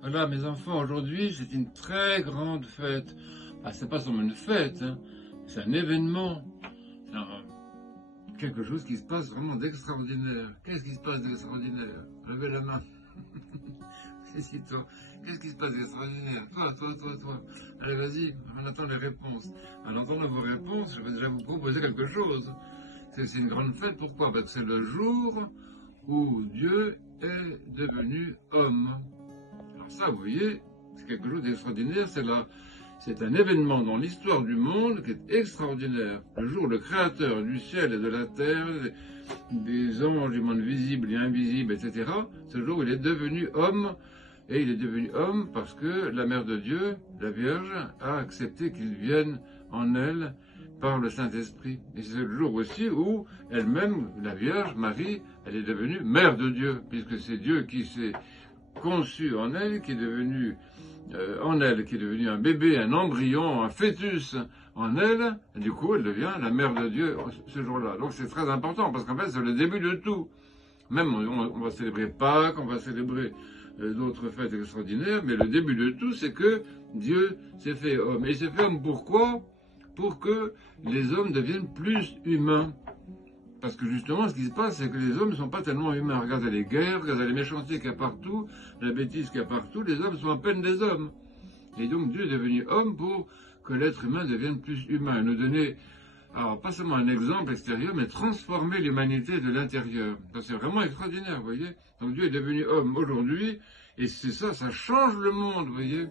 Voilà, mes enfants, aujourd'hui, c'est une très grande fête. Ah, c'est pas seulement une fête, hein, c'est un événement. C'est quelque chose qui se passe vraiment d'extraordinaire. Qu'est-ce qui se passe d'extraordinaire? Levez la main. C'est toi. Qu'est-ce qui se passe d'extraordinaire? Toi. Allez, vas-y, on attend les réponses. En entendant vos réponses, je vais déjà vous proposer quelque chose. C'est une grande fête, pourquoi? Parce que c'est le jour où Dieu est devenu homme. Alors ça, vous voyez, c'est quelque chose d'extraordinaire, c'est un événement dans l'histoire du monde qui est extraordinaire. Le jour où le Créateur du ciel et de la terre, des anges, du monde visible et invisible, etc., c'est le jour où il est devenu homme, et il est devenu homme parce que la Mère de Dieu, la Vierge, a accepté qu'il vienne en elle par le Saint-Esprit. Et c'est le jour aussi où elle-même, la Vierge, Marie, elle est devenue Mère de Dieu, puisque c'est Dieu qui s'est conçu en elle, qui est devenu qui est devenu un bébé, un embryon, un fœtus en elle, et du coup elle devient la mère de Dieu ce jour-là. Donc c'est très important, parce qu'en fait c'est le début de tout. Même on va célébrer Pâques, on va célébrer d'autres fêtes extraordinaires, mais le début de tout c'est que Dieu s'est fait homme. Et il s'est fait homme pourquoi? Pour que les hommes deviennent plus humains. Parce que justement, ce qui se passe, c'est que les hommes ne sont pas tellement humains. Regardez les guerres, regardez les méchancetés qu'il y a partout, la bêtise qu'il y a partout, les hommes sont à peine des hommes. Et donc Dieu est devenu homme pour que l'être humain devienne plus humain. Nous donner, alors pas seulement un exemple extérieur, mais transformer l'humanité de l'intérieur. C'est vraiment extraordinaire, vous voyez. Donc Dieu est devenu homme aujourd'hui, et c'est ça, ça change le monde, vous voyez.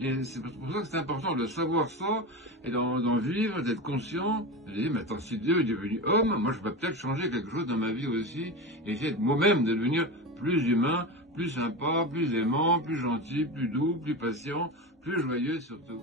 Et c'est pour ça que c'est important de savoir ça, et d'en vivre, d'être conscient, de dire, mais attends, si Dieu est devenu homme, moi je peux peut-être changer quelque chose dans ma vie aussi, et essayer moi-même de devenir plus humain, plus sympa, plus aimant, plus gentil, plus doux, plus patient, plus joyeux surtout.